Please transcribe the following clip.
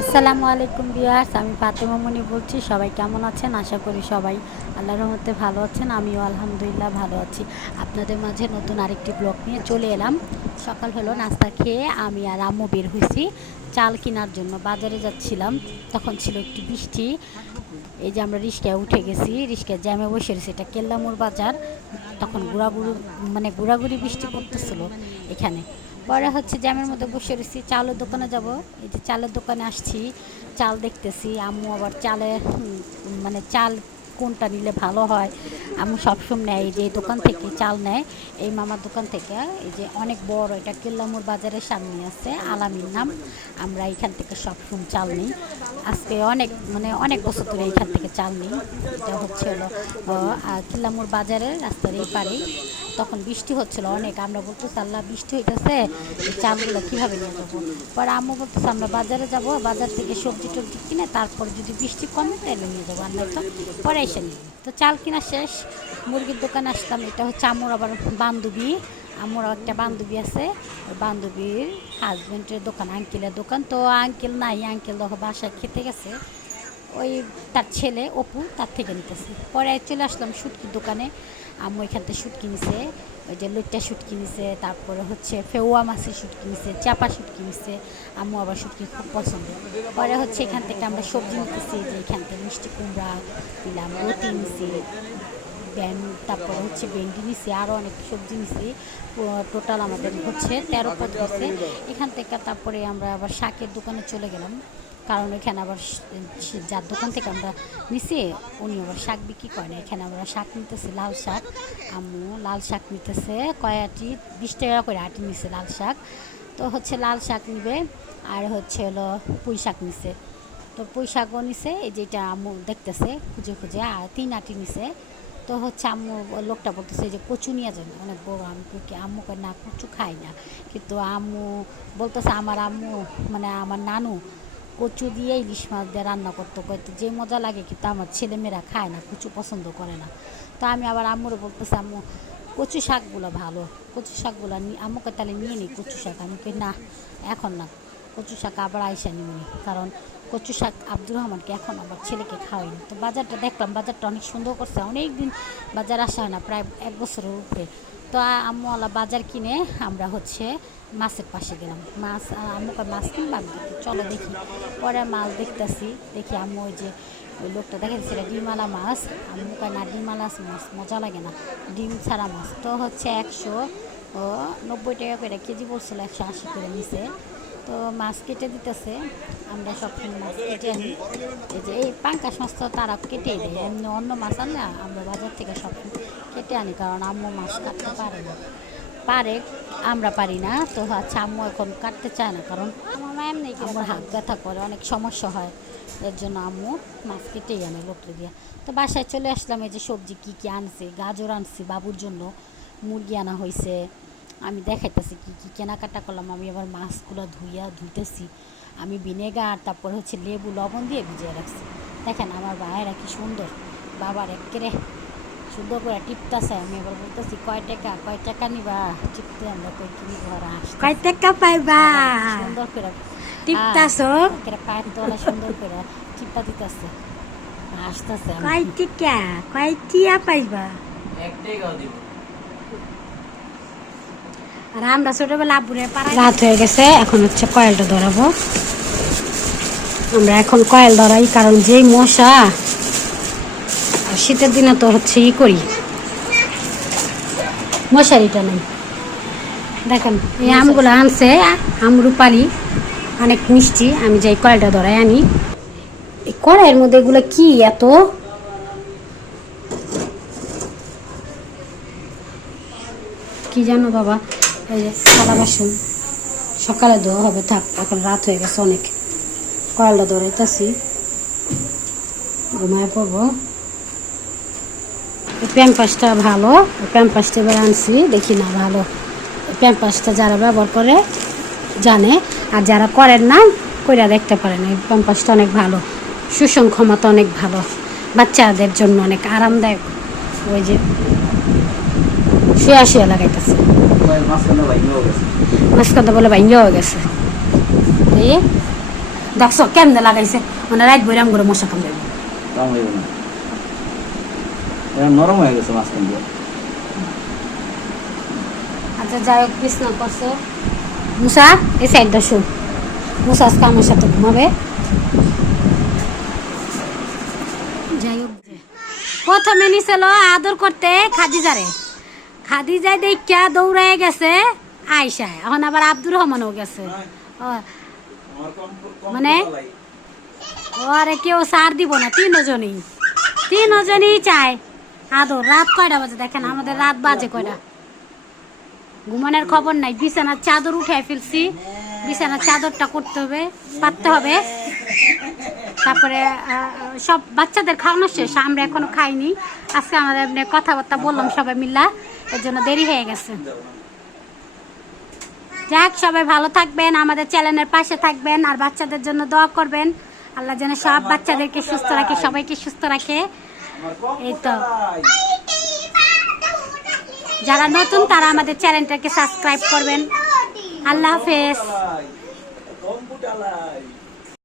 আসসালামু আলাইকুম বিয়ার্স আমি ফাতেমা মনি বলছি, সবাই কেমন আছেন? আশা করি সবাই আল্লাহর রহমতে ভালো আছেন, আমিও আলহামদুলিল্লাহ ভালো আছি। আপনাদের মাঝে নতুন আরেকটি ব্লগ নিয়ে চলে এলাম। সকাল হলো, নাস্তা খেয়ে আমি আর আম্মু বের হয়েছি। চাল কেনার জন্য বাজারে যাচ্ছিলাম, তখন ছিল একটু বৃষ্টি। এই যে আমরা রিস্কায় উঠে গেছি, রিস্কায় জ্যামে বসে রয়েছি, এটা কেল্লামুর বাজার। তখন ঘোরাঘুরি মানে ঘোরাঘুরি বৃষ্টি পড়তেছিল এখানে। পরে হচ্ছে জ্যামের মধ্যে বসে রয়েছি, চালের দোকানে যাব। এই যে চালের দোকানে আসছি, চাল দেখতেছি, আম্মু আবার চালে মানে চাল কোনটা নিলে ভালো হয়? আমি সবসময় নেয় যে দোকান থেকে চাল নেয়। এই মামার দোকান থেকে, এই যে অনেক বড়, এটা কেল্লামুর বাজারের সামনে আছে আলামির নাম। আমরা এখান থেকে সবসময় চাল নিই। আজকে অনেক মানে অনেক বছর ধরে এখান থেকে চাল নিই। এটা হচ্ছে হলো কিল্লামুর বাজারের রাস্তার এই পারেই তখন বৃষ্টি হচ্ছিল অনেক, আমরা বলতেছি, আল্লাহ, বৃষ্টি হইতেছে চালগুলো কীভাবে নিয়ে যাব? পরে আম্মু বলতেছে, আমরা বাজারে যাব, বাজার থেকে সবজি টবজি কিনে তারপর যদি বৃষ্টি কমে তাহলে নিয়ে যাব আর তো পরে এসে নিই তো চাল কিনা শেষ, মুরগির দোকানে আসলাম, এটা হচ্ছে আমার আবার বান্ধবী। আমার একটা বান্ধবী আছে বান্ধবীর হাজব্যান্ডের দোকান আঙ্কেলের দোকান। তো আঙ্কেল নাই আঙ্কেল দেখো বাসায় খেতে গেছে। ওই তার ছেলে অপু তার থেকে নিতেছে। পরে চলে আসলাম শুটকির দোকানে। আম্মু এখান থেকে শুটকি নিছে, ওই যে লইট্টা শুটকি নিছে, তারপরে হচ্ছে ফেওয়া মাছের শুটকি নিছে, চাপা শুটকি নিছে। আম্মু আবার শুটকি খুব পছন্দ। পরে হচ্ছে এখান থেকে আমরা সবজি নিতেছি, যে এখান থেকে মিষ্টি কুমড়া নিলাম রুটি নিছি। ব্যান, তারপরে হচ্ছে ভেন্ডি নিছি আরও অনেক সবজি নিছি। টোটাল আমাদের হচ্ছে তেরো পদ হচ্ছে এখান থেকে তারপরে আমরা আবার শাকের দোকানে চলে গেলাম। কারণ এখানে আবার যার দোকান থেকে আমরা নিছি, উনি আবার শাক বিক্রি করে না। এখানে আমরা শাক নিতেছি, লাল শাক। আম্মু লাল শাক নিতেছে কয়াটি বিশ টাকা করে আটি নিছে লাল শাক। তো হচ্ছে লাল শাক নিবে, আর হচ্ছে হলো পুঁই শাক নিছে। তো পুঁই শাকও নিছে, এই যেটা আম্মু দেখতেছে খুঁজে খুঁজে, আর তিন আটি নিছে। তো হচ্ছে আম্মু লোকটা বলতেছে যে, কচু নিয়ে যাবে? অনেক বড় আমি কি, আম্মু কয়, না, কচু খাই না। কিন্তু আম্মু বলতেছে, আমার আম্মু মানে আমার নানু কচু দিয়ে ইলিশ মাছ দিয়ে রান্না করতো। কয়তো যে মজা লাগে, কিন্তু আমার ছেলেমেয়েরা খায় না, কচু পছন্দ করে না। তো আমি আবার আম্মুরে বলতেছি, আম্মু, কচু শাকগুলো ভালো। কচু শাকগুলো আম্মুকে তাহলে নিয়ে নিই কচু শাক। আমি কই, না, এখন না। কচু শাক আবার আইসা নিবনি কারণ কচু শাক আব্দুর রহমানকে এখন আমার ছেলেকে খাওয়াইনি। তো বাজারটা দেখলাম, বাজারটা অনেক সুন্দর করছে। অনেক দিন বাজার আসা হয় না, প্রায় এক বছরের উপরে। তো আম্মুওয়ালা বাজার কিনে আমরা হচ্ছে মাছের পাশে গেলাম। মাছ আম্মুকে মাছ কিনবাম চলো দেখি। পরে মাছ দেখতেছি, দেখি আম্মু ওই যে ওই লোকটা দেখা যাচ্ছে ডিমালা মাছ। আম্মুকে না ডিমালা মাছ মজা লাগে না। ডিম ছাড়া মাছ। তো হচ্ছে একশো নব্বই টাকা করে কেজি বলছিল একশো আশি করে নিছে। তো মাছ কেটে দিতেছে। আমরা সবসময় মাছ কেটে আনি। এই যে এই পাঙ্কাশ মাছ তো তারা কেটেই দেয়। এমনি অন্য মাছ আনলে আমরা বাজার থেকে সবসময় কেটে আনি কারণ আম্মু মাছ কাটতে পারে না। পারে আমরা পারি না। তো আচ্ছা আম্মু এখন কাটতে চায় না কারণ আমার মা এমনি আমার হাত ব্যথা করে অনেক সমস্যা হয়। এর জন্য আম্মু মাছ কেটেই আনে লোকরে দিয়ে। তো বাসায় চলে আসলাম এই যে সবজি কী কী আনছে গাজর আনছি বাবুর জন্য মুরগি আনা হয়েছে আমি দেখাইতেছি কী কী কেনাকাটা করলাম আমি আবার মাছগুলো ধুইয়া ধুইতেছি। আমি ভিনেগার তারপর হচ্ছে লেবু লবণ দিয়ে ভিজিয়ে রাখছি। দেখেন আমার ভাইয়েরা কি সুন্দর। বাবার একেরে সুন্দর করে টিপতাছে। আমি এবার বলতেছি কয় টাকা কয় টাকা নিবা? টিপতে আমরা কই কিনি ঘর আস কয় টাকা পাইবা? সুন্দর করে টিপতাছ? একেরে পায়ের তলা সুন্দর করে টিপা দিতেছে। আসতেছে কয় টিকা? কয় টিয়া পাইবা? একটাই গাও দিব। আর আমরা ছোটবেলা আব্বুরে পাড়া রাত হয়ে গেছে এখন হচ্ছে কয়েলটা ধরাবো। আমরা এখন কয়েল ধরাই কারণ যেই মশা আর শীতের দিনে তো হচ্ছে ই করি। মশারিটা নেই। দেখেন এই আমগুলো আনছে আম রূপালি অনেক মিষ্টি আমি যাই কয়েলটা ধরাই আনি। এই কড়াইয়ের মধ্যে এগুলো কি এত? কি জানো বাবা? এই যে থালা বাসন সকালে ধোয়া হবে, থাক, এখন রাত হয়ে গেছে অনেক। কয়েলটা ধরাইতেছি ঘুমায় পড়ব। এই প্যাম্পাসটা ভালো প্যাম্পাসটা এবার আনছি, দেখি না ভালো। প্যাম্পাসটা যারা ব্যবহার করে, জানে। আর যারা করেন না, কইরা দেখতে পারেন, এই প্যাম্পাসটা অনেক ভালো। শোষণ ক্ষমতা অনেক ভালো। বাচ্চাদের জন্য অনেক আরামদায়ক। ওই যে শুয়ে শুয়ে লাগাইতেছে মাঝখানটা বলে ভাঙ্গা হয়ে গেছে। এই দেখছ কেমনে লাগাইছে? মানে রাত বইরাম করে মশা কামড়াইবে। নরম হয়ে গেছে মাঝখান দিয়ে। আচ্ছা যাই হোক বিছনা করছে মুসা এই সাইডটা শো। মুসা আজকে আমার সাথে ঘুমাবে। যাই হোক প্রথমে নিছিল আদর করতে খাদিজারে। খাদিজায় দেখা দৌড়ায় গেছে। আয়সায় এখন আবার আব্দুর রহমানও গেছে। ও, মানে? ওরে কেউ সার দিব না তিনজনই। তিনজনই চায়। আদর রাত কয়টা বাজে দেখেন আমাদের রাত বাজে কয়টা? ঘুমানোর খবর নাই বিছানার চাদর উঠে ফেলছি। বিছানার চাদরটা করতে হবে, পাততে হবে। তারপরে সব বাচ্চাদের খাওয়ানো শেষ, আমরা এখনও খাইনি। আজকে আমাদের এমনি কথাবার্তা বললাম সবাই মিল্লা এর জন্য দেরি হয়ে গেছে। যাক, সবাই ভালো থাকবেন, আমাদের চ্যানেলের পাশে থাকবেন, আর বাচ্চাদের জন্য দোয়া করবেন। আল্লাহ যেন সব বাচ্চাদেরকে সুস্থ রাখে, সবাইকে সুস্থ রাখে। এই তো। যারা নতুন, তারা আমাদের চ্যানেলটাকে সাবস্ক্রাইব করবেন। আল্লাহ হাফেজ। Alive.